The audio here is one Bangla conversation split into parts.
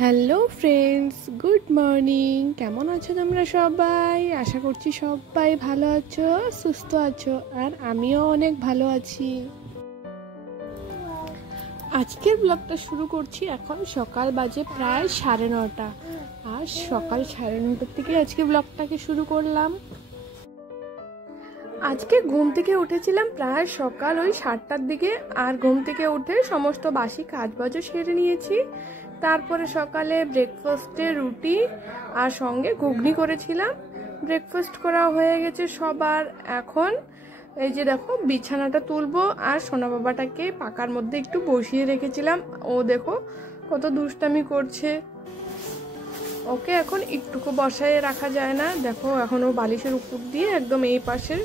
Hello friends, good morning. কেমন আছো তোমরা সবাই? আশা করছি সবাই ভালো আছো, সুস্থ আছো, আর আমিও অনেক ভালো আছি। আজকের ব্লগটা শুরু করছি। এখন সকাল বাজে প্রায় 9:30, আর সকাল 9:30 থেকে আজকে ব্লগটাকে শুরু করলাম। আজকে ঘুম থেকে উঠেছিলাম প্রায় সকাল ওই 7টার দিকে, আর ঘুম থেকে উঠে সমস্ত বাসি কাজবাজও সেরে নিয়েছি। তারপরে সকালে ব্রেকফাস্টে রুটি আর সঙ্গে ঘুগনি করেছিলাম। ব্রেকফাস্ট করা হয়ে গেছে সবার। এখন এই যে দেখো বিছানাটা তুলবো, আর সোনা বাবাটাকে পাকার মধ্যে একটু বসিয়ে রেখেছিলাম। ও দেখো কত দুষ্টামি করছে। ওকে এখন একটুকু বসায় রাখা যায় না। দেখো এখন ও বালিশের উপর দিয়ে একদম এই পাশে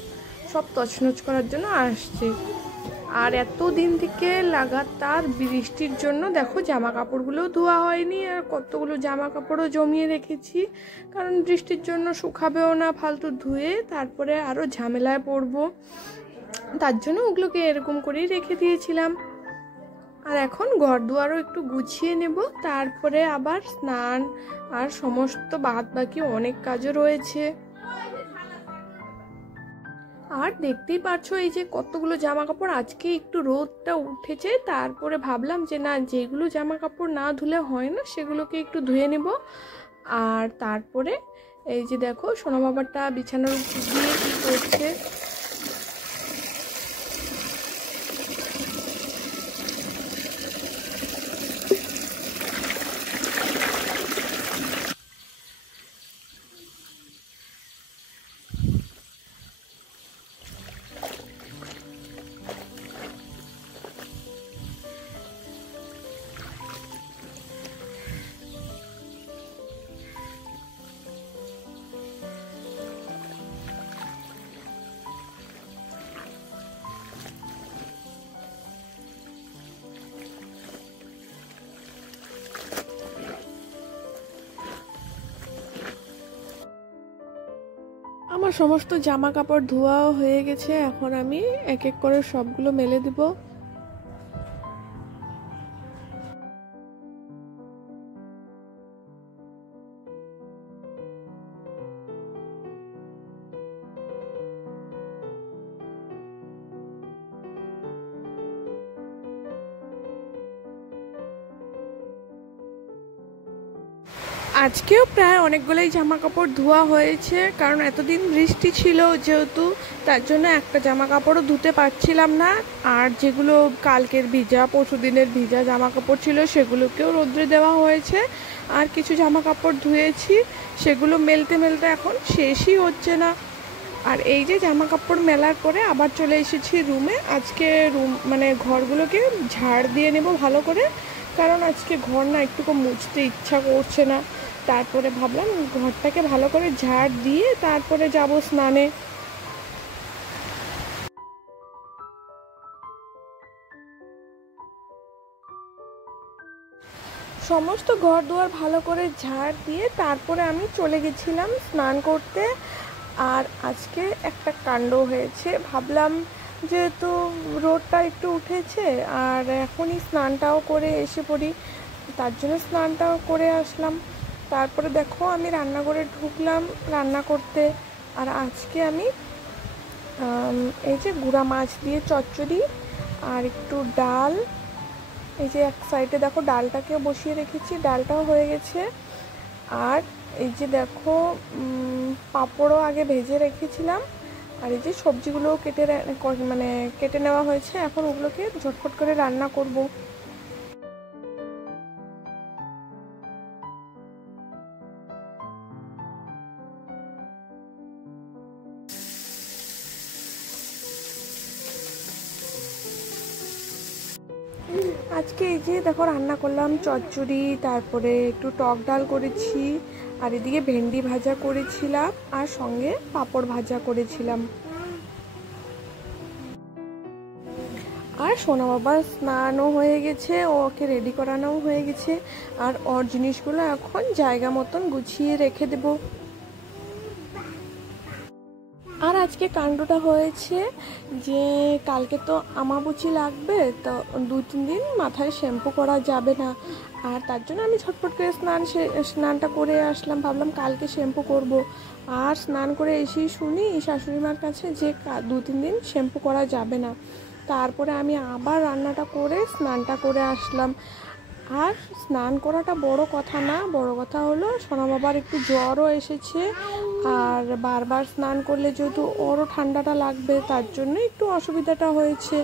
সব তছনছ করার জন্য আসছে। আর এত দিন থেকে লাগাতার বৃষ্টির জন্য দেখো জামা কাপড়গুলো ধোয়া হয়নি, আর কতগুলো জামা কাপড়ও জমিয়ে রেখেছি। কারণ বৃষ্টির জন্য শুকাবেও না, ফালতু ধুয়ে তারপরে আরও ঝামেলায় পড়বো। তার জন্য ওগুলোকে এরকম করেই রেখে দিয়েছিলাম। আর এখন ঘর দুয়ারও একটু গুছিয়ে নেব, তারপরে আবার স্নান আর সমস্ত বাদ বাকি অনেক কাজও রয়েছে। আর দেখতেই পাচ্ছ এই যে কতগুলো জামা কাপড়। আজকে একটু রোদটা উঠেছে, তারপরে ভাবলাম যে না, যেগুলো জামা কাপড় না ধুলে হয় না সেগুলোকে একটু ধুয়ে নেব। আর তারপরে এই যে দেখো সোনা বাবাটা বিছানার উপর দিয়ে কি করছে। আমার সমস্ত জামা কাপড় ধোয়াও হয়ে গেছে। এখন আমি এক এক করে সবগুলো মেলে দিব। আজকেও প্রায় অনেকগুলোই জামা কাপড় ধোয়া হয়েছে, কারণ এতদিন বৃষ্টি ছিল যেহেতু, তার জন্য একটা জামা কাপড়ও ধুতে পারছিলাম না। আর যেগুলো কালকের ভিজা পরশুদিনের ভিজা জামা কাপড় ছিল সেগুলোকেও রোদ্রে দেওয়া হয়েছে। আর কিছু জামা কাপড় ধুয়েছি, সেগুলো মেলতে মেলতে এখন শেষই হচ্ছে না। আর এই যে জামা কাপড় মেলার পরে আবার চলে এসেছি রুমে। আজকে মানে ঘরগুলোকে ঝাড় দিয়ে নেব ভালো করে, কারণ আজকে ঘর না একটুকু মুছতে ইচ্ছা করছে না। তারপরে ভাবলাম ঘরটাকে ভালো করে ঝাড় দিয়ে তারপরে যাব স্নানে। সমস্ত ঘর দুয়ার ভালো করে ঝাড় দিয়ে তারপরে আমি চলে গেছিলাম স্নান করতে। আর আজকে একটা কাণ্ড হয়েছে। ভাবলাম যেহেতু রোদটা একটু উঠেছে আর এখনই স্নানটাও করে এসে পড়ি, তার জন্য স্নানটাও করে আসলাম। তারপরে দেখো আমি রান্নাঘরে ঢুকলাম রান্না করতে। আর আজকে আমি এই যে গুঁড়া মাছ দিয়ে চচ্চড়ি আর একটু ডাল, এই যে এক সাইডে দেখো ডালটাকেও বসিয়ে রেখেছি, ডালটাও হয়ে গেছে। আর এই যে দেখো পাঁপড়ও আগে ভেজে রেখেছিলাম। আর এই যে সবজিগুলোও কেটে নেওয়া হয়েছে। এখন ওগুলোকে ঝটফট করে রান্না করব। আজকে এই যে দেখো রান্না করলাম চচ্চড়ি, তারপরে একটু টক ডাল করেছি, আর এদিকে ভেন্ডি ভাজা করেছিলাম, আর সঙ্গে পাঁপড় ভাজা করেছিলাম। আর সোনা বাবার স্নানও হয়ে গেছে, ওকে রেডি করানোও হয়ে গেছে। আর ওর জিনিসগুলো এখন জায়গা মতন গুছিয়ে রেখে দেব। আর আজকে কাণ্ডটা হয়েছে যে কালকে তো আমাবুচি লাগবে, তো 2-3 দিন মাথায় শ্যাম্পু করা যাবে না। আর তার জন্য আমি ঝটপট করে স্নানটা করে আসলাম, ভাবলাম কালকে শ্যাম্পু করব। আর স্নান করে এসেই শুনি শাশুড়ি মার কাছে যে 2-3 দিন শ্যাম্পু করা যাবে না। তারপরে আমি আবার রান্নাটা করে স্নানটা করে আসলাম। আর স্নান করাটা বড় কথা না, বড় কথা হলো সোনা বাবার একটু জ্বরও এসেছে। আর বারবার স্নান করলে যেহেতু ওরও ঠান্ডাটা লাগবে, তার জন্য একটু অসুবিধাটা হয়েছে।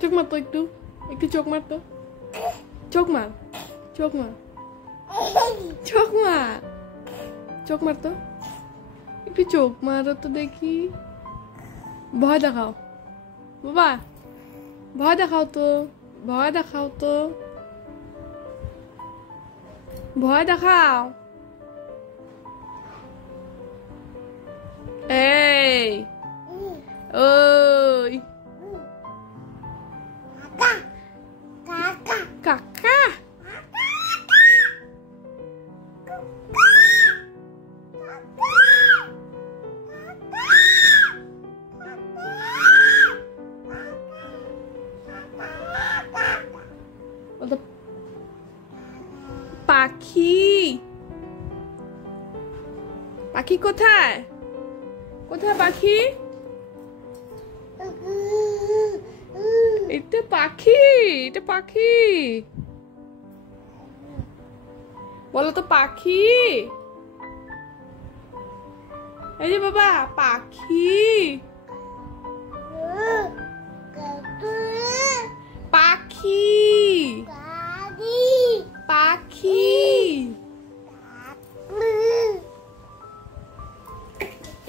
চোখ মার তো, একটু একটু চোখ মার তো, চোখ মার, চোখ মার, চোখ মার, চোখ মার তো, একটু চোখ মারো তো দেখি। ভয় দেখাও বাবা, ভয় দেখাও তো, ভয় দেখাও তো, ভয় দেখাও। এই ওই কাকা, পাখি, পাখি কোথায়, কোথায় পাখি? এটা পাখি, এটা পাখি, বলো তো পাখি। এই যে বাবা পাখি, পাখি, পাখি,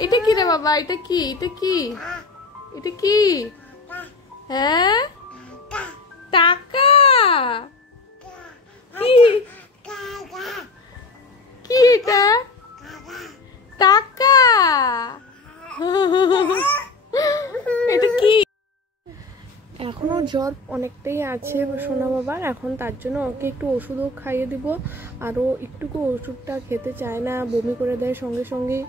এটা কি রে বাবা, এটা কি, এটা কি, এটা কি? হ্যাঁ টাকা, কি কি এটা? টাকা, এটা কি? এখনো জ্বর অনেকটাই আছে সোনা বাবার, এখন তার জন্য ওকে একটু ওষুধও খাইয়ে দিব। আরও একটুকু ওষুধটা খেতে চায় না, বমি করে দেয় সঙ্গে সঙ্গে।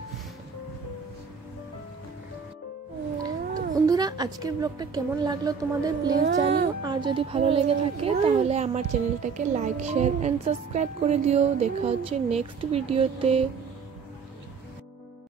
বন্ধুরা আজকের ব্লগটা কেমন লাগলো তোমাদের প্লিজ জানিও। আর যদি ভালো লেগে থাকে তাহলে আমার চ্যানেলটাকে লাইক, শেয়ার অ্যান্ড সাবস্ক্রাইব করে দিও। দেখা হচ্ছে নেক্সট ভিডিওতে।